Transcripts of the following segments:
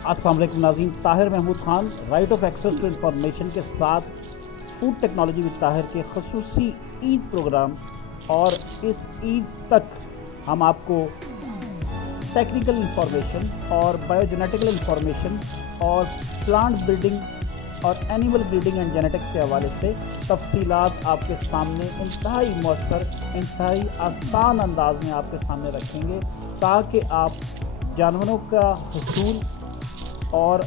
अस्सलाम वालेकुम नाज़रीन, Tahir Mahmood Khan right of access to information के साथ फूड टेक्नोलॉजी विद ताहिर के खसूसी ईद प्रोग्राम। और इस ईद तक हम आपको टेक्निकल इंफॉर्मेशन और बायोजेनेटिकल इंफॉर्मेशन और प्लांट ब्रीडिंग और एनिमल ब्रीडिंग एंड जेनेटिक्स के हवाले से तफसीलात आपके सामने इंतहाई मौसर, इंतहाई आसान अंदाज में आपके सामने रखेंगे, ताकि आप जानवरों का हसूल और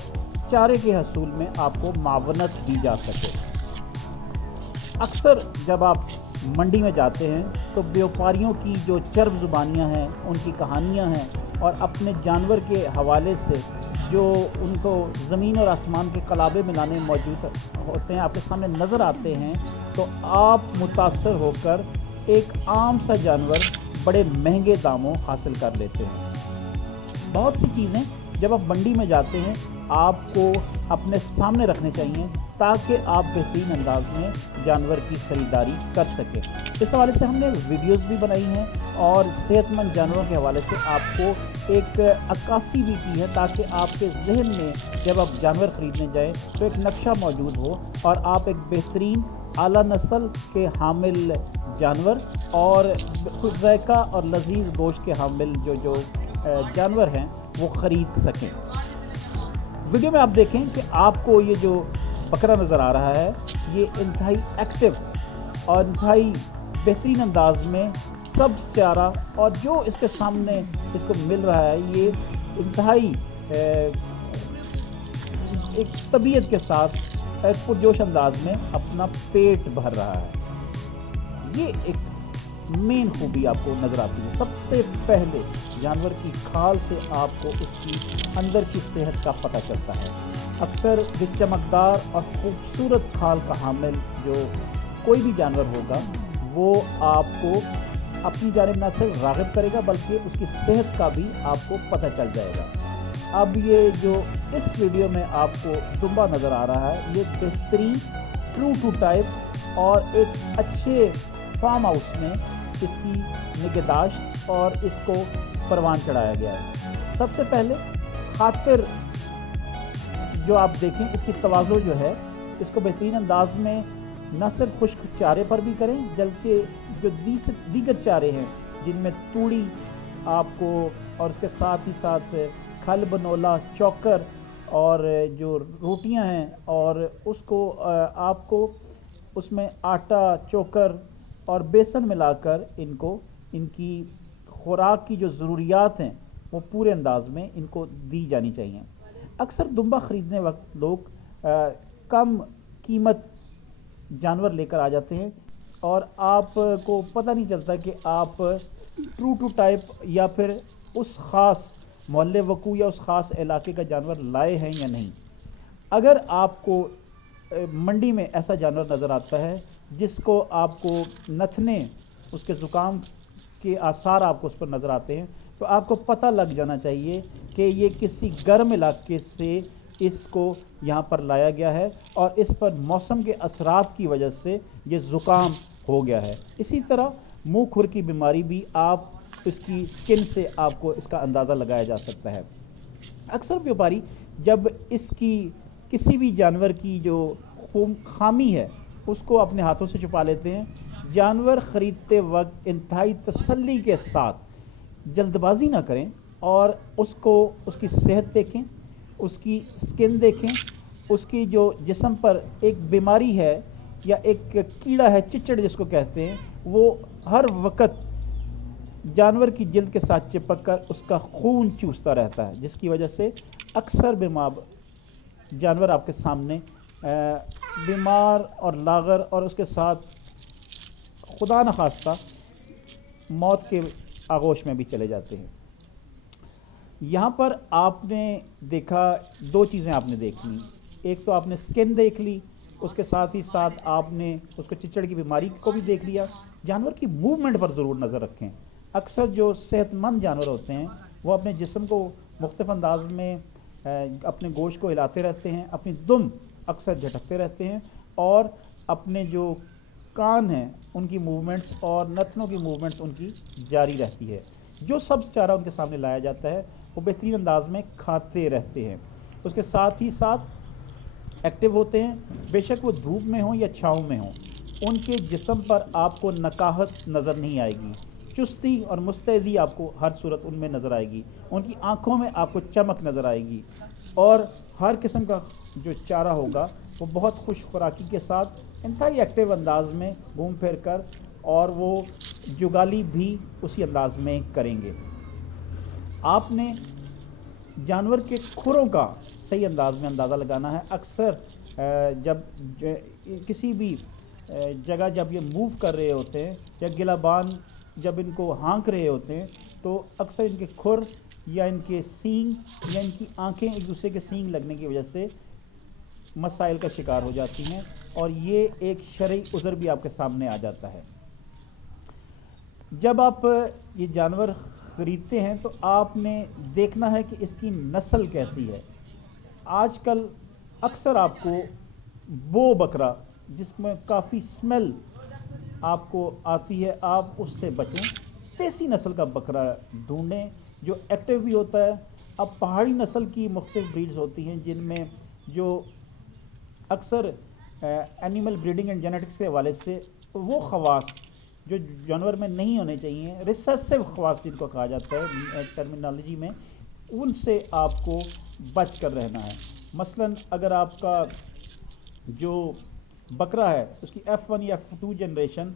चारे के हसूल में आपको मावनत दी जा सके। अक्सर जब आप मंडी में जाते हैं तो व्यापारियों की जो चर्ब ज़ुबानियाँ हैं, उनकी कहानियाँ हैं, और अपने जानवर के हवाले से जो उनको ज़मीन और आसमान के कलाबे मिलाने मौजूद होते हैं, आपके सामने नज़र आते हैं, तो आप मुतासर होकर एक आम सा जानवर बड़े महंगे दामों हासिल कर लेते हैं। बहुत सी चीज़ें जब आप मंडी में जाते हैं आपको अपने सामने रखने चाहिए, ताकि आप बेहतरीन अंदाज में जानवर की ख़रीदारी कर सकें। इस हवाले से हमने वीडियोस भी बनाई हैं और सेहतमंद जानवरों के हवाले से आपको एक अक्कासी भी की है, ताकि आपके जहन में जब आप जानवर ख़रीदने जाएं तो एक नक्शा मौजूद हो और आप एक बेहतरीन आला नस्ल के हामिल जानवर और खुश ज़ायक़ा और लजीज़ गोश्त के हामिल जो जानवर हैं वो ख़रीद सकें। वीडियो में आप देखें कि आपको ये जो बकरा नज़र आ रहा है, ये इंतहाई एक्टिव और इंतहाई बेहतरीन अंदाज में सब्ज़ चारा, और जो इसके सामने इसको मिल रहा है ये इंतहाई एक तबीयत के साथ एक पुरजोश अंदाज में अपना पेट भर रहा है। ये एक मेन खूबी आपको नज़र आती है। सबसे पहले जानवर की खाल से आपको उसकी अंदर की सेहत का पता चलता है। अक्सर जो चमकदार और ख़ूबसूरत खाल का हामिल जो कोई भी जानवर होगा, वो आपको अपनी जानिब न सिर्फ राग़िब करेगा बल्कि उसकी सेहत का भी आपको पता चल जाएगा। अब ये जो इस वीडियो में आपको दुम्बा नज़र आ रहा है, ये बेहतरीन ट्रू टू टाइप और एक अच्छे फार्म हाउस में इसकी निगहदाश्त और इसको परवान चढ़ाया गया है। सबसे पहले खातिर जो आप देखें, इसकी तवाज़ो जो है, इसको बेहतरीन अंदाज में न सिर्फ खुश्क चारे पर भी करें, बल्कि जो दीगर चारे हैं जिनमें तूड़ी आपको और उसके साथ ही साथ खल, बनोला, चौकर और जो रोटियां हैं, और उसको आपको उसमें आटा, चोकर और बेसन मिलाकर इनकी खुराक की जो ज़रूरियात हैं वो पूरे अंदाज में इनको दी जानी चाहिए। अक्सर दुम्बा ख़रीदने वक्त लोग कम कीमत जानवर लेकर आ जाते हैं और आपको पता नहीं चलता कि आप ट्रू टू टाइप या फिर उस ख़ास मोहल्ले वकू या उस ख़ास इलाके का जानवर लाए हैं या नहीं। अगर आपको मंडी में ऐसा जानवर नज़र आता है जिसको आपको नथने, उसके ज़ुकाम के आसार आपको उस पर नज़र आते हैं, तो आपको पता लग जाना चाहिए कि ये किसी गर्म इलाके से इसको यहाँ पर लाया गया है और इस पर मौसम के असरात की वजह से ये ज़ुकाम हो गया है। इसी तरह मुँह खुर की बीमारी भी आप इसकी स्किन से आपको इसका अंदाज़ा लगाया जा सकता है। अक्सर व्यापारी जब इसकी किसी भी जानवर की जो खामी है उसको अपने हाथों से छुपा लेते हैं। जानवर ख़रीदते वक्त इंतहाई तसल्ली के साथ जल्दबाजी ना करें और उसकी सेहत देखें, उसकी स्किन देखें, उसकी जो जिस्म पर एक बीमारी है या एक कीड़ा है, चिचड़ जिसको कहते हैं, वो हर वक्त जानवर की जिल्द के साथ चिपक कर उसका खून चूसता रहता है, जिसकी वजह से अक्सर बीमार जानवर आपके सामने बीमार और लागर और उसके साथ खुदा न खास्ता मौत के आगोश में भी चले जाते हैं। यहाँ पर आपने देखा, दो चीज़ें आपने देख ली। एक तो आपने स्किन देख ली, उसके साथ ही साथ आपने उसको चिचड़ की बीमारी को भी देख लिया। जानवर की मूवमेंट पर ज़रूर नज़र रखें। अक्सर जो सेहतमंद जानवर होते हैं वो अपने जिस्म को मुख्तलिफ अंदाज में अपने गोश्त को हिलाते रहते हैं, अपनी दुम अक्सर झटकते रहते हैं और अपने जो कान हैं उनकी मूवमेंट्स और नथनों की मूवमेंट्स उनकी जारी रहती है। जो सब्ज़ चारा उनके सामने लाया जाता है वो बेहतरीन अंदाज में खाते रहते हैं। उसके साथ ही साथ एक्टिव होते हैं, बेशक वो धूप में हों या छाँव में हों। उनके जिस्म पर आपको नकाहत नज़र नहीं आएगी, चुस्ती और मुस्तैदी आपको हर सूरत उनमें नज़र आएगी। उनकी आँखों में आपको चमक नज़र आएगी, और हर किस्म का जो चारा होगा वो बहुत खुश खुराकी के साथ इंतहाई एक्टिव अंदाज में घूम फिर कर, और वो जुगाली भी उसी अंदाज में करेंगे। आपने जानवर के खुरों का सही अंदाज में अंदाज़ा लगाना है। अक्सर जब किसी भी जगह जब ये मूव कर रहे होते हैं या गिलाबान जब इनको हाँक रहे होते हैं, तो अक्सर इनके खुर या इनके सींग या इनकी आंखें एक दूसरे के सींग लगने की वजह से मसाइल का शिकार हो जाती हैं, और ये एक शरई उज़र भी आपके सामने आ जाता है। जब आप ये जानवर ख़रीदते हैं तो आपने देखना है कि इसकी नस्ल कैसी है। आजकल अक्सर आपको वो बकरा जिसमें काफ़ी स्मेल आपको आती है, आप उससे बचें। देसी नस्ल का बकरा ढूंढें जो एक्टिव भी होता है। अब पहाड़ी नस्ल की मुख्तलिफ ब्रीड्स होती हैं जिनमें जो अक्सर एनिमल ब्रीडिंग एंड जेनेटिक्स के हवाले से वो ख़वास जो जानवर में नहीं होने चाहिए, रिसेसिव ख़वास जिनको कहा जाता है टर्मिनोलॉजी में, उनसे आपको बच कर रहना है। मसलन अगर आपका जो बकरा है उसकी F1 या F2 जनरेशन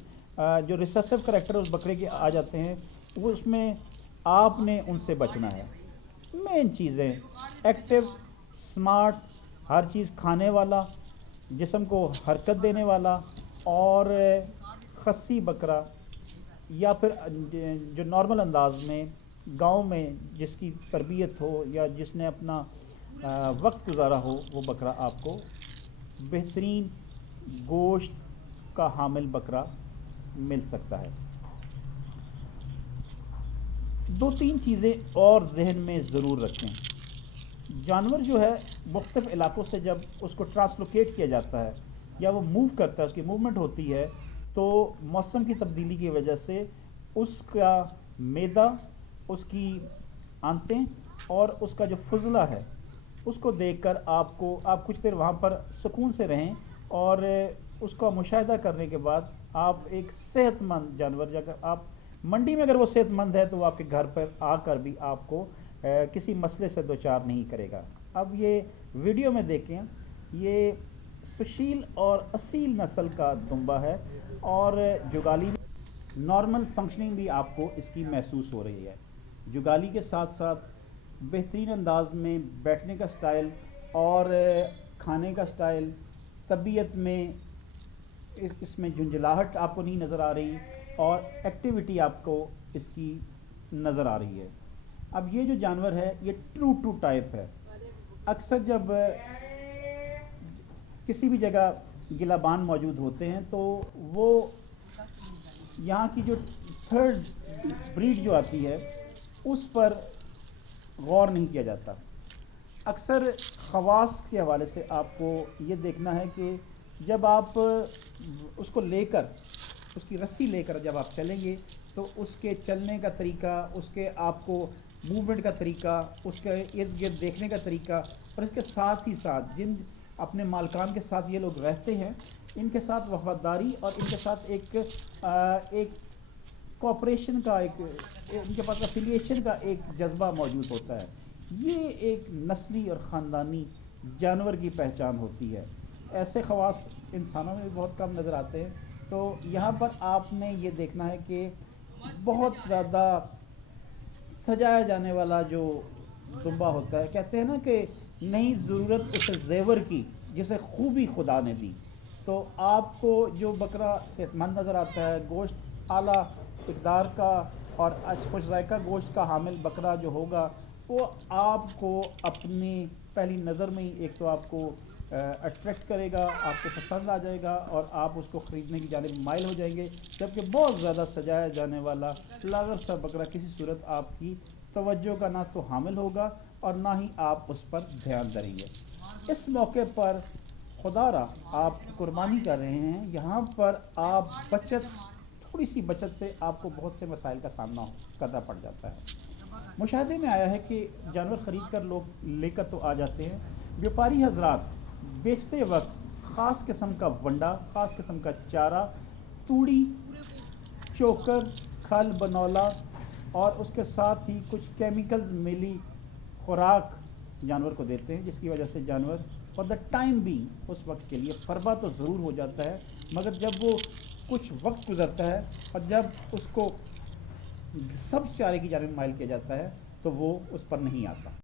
जो रिसेसिव करैक्टर उस बकरे के आ जाते हैं, वो उसमें आपने उनसे बचना है। मेन चीज़ें एक्टिव, स्मार्ट, हर चीज़ खाने वाला, जिस्म को हरकत देने वाला, और खस्सी बकरा या फिर जो नॉर्मल अंदाज में गांव में जिसकी तरबियत हो या जिसने अपना वक्त गुजारा हो, वो बकरा आपको बेहतरीन गोश्त का हामिल बकरा मिल सकता है। दो तीन चीज़ें और जहन में ज़रूर रखें। जानवर जो है मुख्तलिफ़ इलाक़ों से जब उसको ट्रांसलोकेट किया जाता है या वो मूव करता है, उसकी मूवमेंट होती है, तो मौसम की तब्दीली की वजह से उसका मैदा, उसकी आंतें और उसका जो फजला है उसको देखकर आप कुछ देर वहाँ पर सुकून से रहें, और उसका मुशाहिदा करने के बाद आप एक सेहतमंद जानवर, अगर आप मंडी में अगर वो सेहतमंद है तो वो आपके घर पर आकर भी आपको किसी मसले से दो चार नहीं करेगा। अब ये वीडियो में देखें, ये सुशील और असील नस्ल का दुम्बा है, और जुगाली नॉर्मल फंक्शनिंग भी आपको इसकी महसूस हो रही है। जुगाली के साथ साथ बेहतरीन अंदाज में बैठने का स्टाइल और खाने का स्टाइल, तबीयत में इसमें झुंझलाहट आपको नहीं नज़र आ रही, और एक्टिविटी आपको इसकी नज़र आ रही है। अब ये जो जानवर है ये ट्रू टाइप है। अक्सर जब किसी भी जगह गिलाबान मौजूद होते हैं तो वो यहाँ की जो थर्ड ब्रीड जो आती है उस पर गौर नहीं किया जाता। अक्सर खवास के हवाले से आपको ये देखना है कि जब आप उसको लेकर, उसकी रस्सी लेकर जब आप चलेंगे तो उसके चलने का तरीका, उसके आपको मूवमेंट का तरीका, उसके इर्द गिर्द देखने का तरीका, और इसके साथ ही साथ जिन अपने मालकान के साथ ये लोग रहते हैं, इनके साथ वफादारी और इनके साथ एक कोऑपरेशन का, इनके पास एफिलिएशन का एक जज्बा मौजूद होता है। ये एक नस्ली और ख़ानदानी जानवर की पहचान होती है। ऐसे ख़वास इंसानों में भी बहुत कम नज़र आते हैं। तो यहाँ पर आपने ये देखना है कि बहुत ज़्यादा सजाया जाने वाला जो दुम्बा होता है, कहते हैं ना कि नहीं ज़रूरत उस ज़ेवर की जिसे खूबी खुदा ने दी। तो आपको जो बकरा सेहतमंद नज़र आता है, गोश्त आला इक़दार का और खुश ज़ायक़ा गोश्त का हामिल बकरा जो होगा, वो आपको अपनी पहली नज़र में ही एक तो आपको अट्रैक्ट करेगा, आपको पसंद आ जाएगा और आप उसको ख़रीदने की जानिब माइल हो जाएंगे। जबकि बहुत ज़्यादा सजाया जाने वाला लागर सा बकरा किसी सूरत आपकी तवज्जो का ना तो हामिल होगा और ना ही आप उस पर ध्यान देंगे। इस मौके पर खुदारा आप कुर्बानी कर रहे हैं, यहाँ पर आप बचत, थोड़ी सी बचत से आपको बहुत से मसाइल का सामना करना पड़ जाता है। مشاہدے میں آیا ہے کہ جانور خرید کر لوگ لے کر تو آ جاتے ہیں، بیوپاری حضرات بیچتے وقت خاص قسم کا ونڈا، خاص قسم کا چارہ، توڑی، چوکر، کھل بنولا اور اس کے ساتھ ہی کچھ کیمیکلز ملی خوراک جانور کو دیتے ہیں، جس کی وجہ سے جانور فار دا ٹائم بھی اس وقت کے لیے فربا تو ضرور ہو جاتا ہے، مگر جب وہ کچھ وقت گزرتا ہے اور جب اس کو سب چارے کی جانب مائل کیا جاتا ہے تو وہ اس پر نہیں آتا۔